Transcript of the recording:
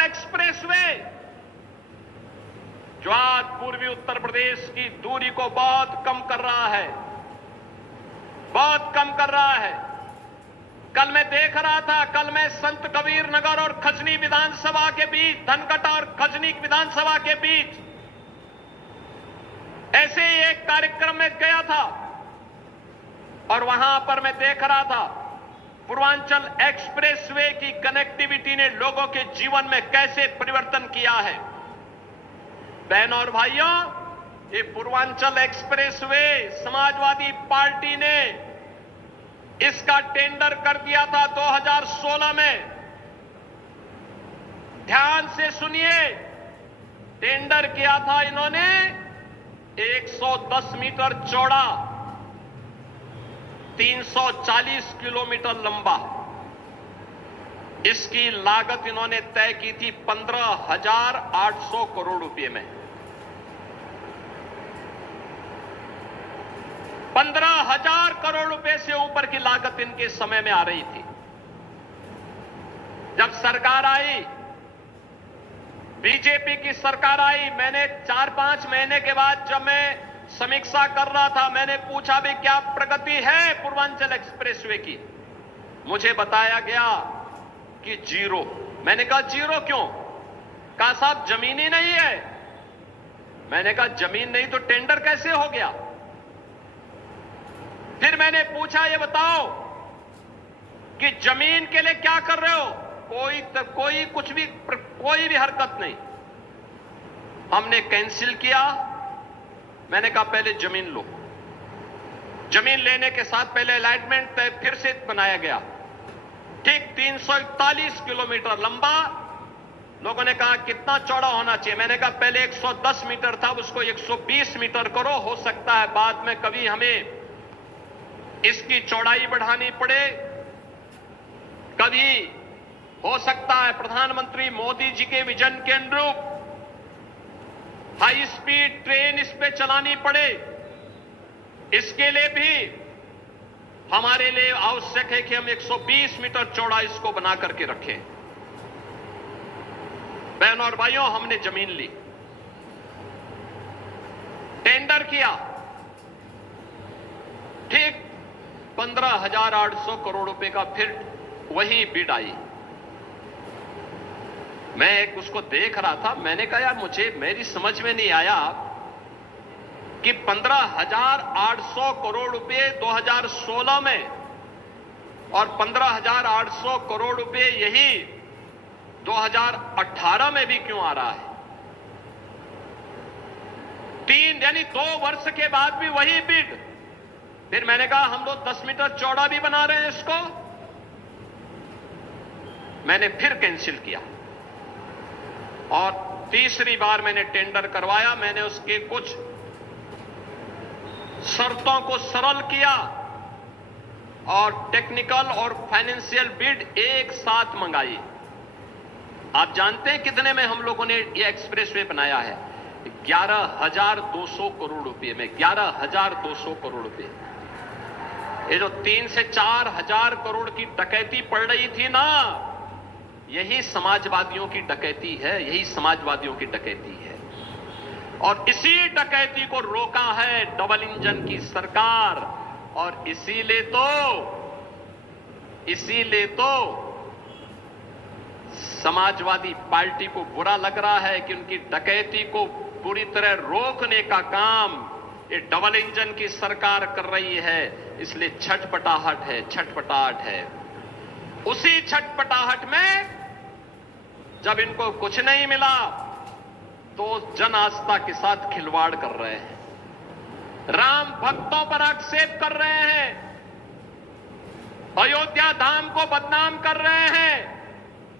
Expressway जो आज पूर्वी उत्तर प्रदेश की दूरी को बहुत कम कर रहा है, बहुत कम कर रहा है। कल मैं देख रहा था, कल मैं संत कबीर नगर और खजनी विधानसभा के बीच, धनकटा और खजनी विधानसभा के बीच ऐसे ही एक कार्यक्रम में गया था और वहां पर मैं देख रहा था पूर्वांचल एक्सप्रेसवे की कनेक्टिविटी ने लोगों के जीवन में कैसे परिवर्तन किया है। बहनों और भाइयों, ये पूर्वांचल एक्सप्रेसवे समाजवादी पार्टी ने इसका टेंडर कर दिया था 2016 में। ध्यान से सुनिए, टेंडर किया था इन्होंने 110 मीटर चौड़ा, 340 किलोमीटर लंबा। इसकी लागत इन्होंने तय की थी 15,800 करोड़ रुपए में। 15,000 करोड़ रुपए से ऊपर की लागत इनके समय में आ रही थी। जब सरकार आई, बीजेपी की सरकार आई, मैंने 4-5 महीने के बाद जब मैं समीक्षा कर रहा था, मैंने पूछा भी क्या प्रगति है पूर्वांचल एक्सप्रेसवे की। मुझे बताया गया कि जीरो। मैंने कहा जीरो क्यों? कहा साहब जमीन ही नहीं है। मैंने कहा जमीन नहीं तो टेंडर कैसे हो गया? फिर मैंने पूछा ये बताओ कि जमीन के लिए क्या कर रहे हो? कोई भी हरकत नहीं। हमने कैंसिल किया। मैंने कहा पहले जमीन लो। जमीन लेने के साथ पहले अलॉटमेंट फिर से बनाया गया, ठीक 341 किलोमीटर लंबा। लोगों ने कहा कितना चौड़ा होना चाहिए? मैंने कहा पहले 110 मीटर था, उसको 120 मीटर करो। हो सकता है बाद में कभी हमें इसकी चौड़ाई बढ़ानी पड़े, कभी हो सकता है प्रधानमंत्री मोदी जी के विजन के अनुरूप हाई स्पीड ट्रेन इस पे चलानी पड़े। इसके लिए भी हमारे लिए आवश्यक है कि हम 120 मीटर चौड़ा इसको बना करके रखें। बहनों और भाइयों, हमने जमीन ली, टेंडर किया, ठीक 15,800 करोड़ रुपए का फिर वही बिड आई। मैं उसको देख रहा था, मैंने कहा यार मेरी समझ में नहीं आया कि 15,800 करोड़ रुपए 2016 में और 15,800 करोड़ रुपए यही 2018 में भी क्यों आ रहा है? 3 यानी 2 वर्ष के बाद भी वही बिड। फिर मैंने कहा हम लोग 10 मीटर चौड़ा भी बना रहे हैं इसको। मैंने फिर कैंसिल किया और तीसरी बार मैंने टेंडर करवाया। मैंने उसके कुछ शर्तों को सरल किया और टेक्निकल और फाइनेंशियल बिड एक साथ मंगाई। आप जानते हैं कितने में हम लोगों ने यह एक्सप्रेसवे बनाया है? 11,200 करोड़ रुपए में। 11,200 करोड़ रुपए। ये जो 3 से 4 हजार करोड़ की डकैती पड़ रही थी ना, यही समाजवादियों की डकैती है, यही समाजवादियों की डकैती है। और इसी डकैती को रोका है डबल इंजन की सरकार। और इसीलिए तो समाजवादी पार्टी को बुरा लग रहा है कि उनकी डकैती को पूरी तरह रोकने का काम ये डबल इंजन की सरकार कर रही है। इसलिए छटपटाहट है। उसी छटपटाहट में जब इनको कुछ नहीं मिला तो जन आस्था के साथ खिलवाड़ कर रहे हैं, राम भक्तों पर आक्षेप कर रहे हैं, अयोध्या धाम को बदनाम कर रहे हैं।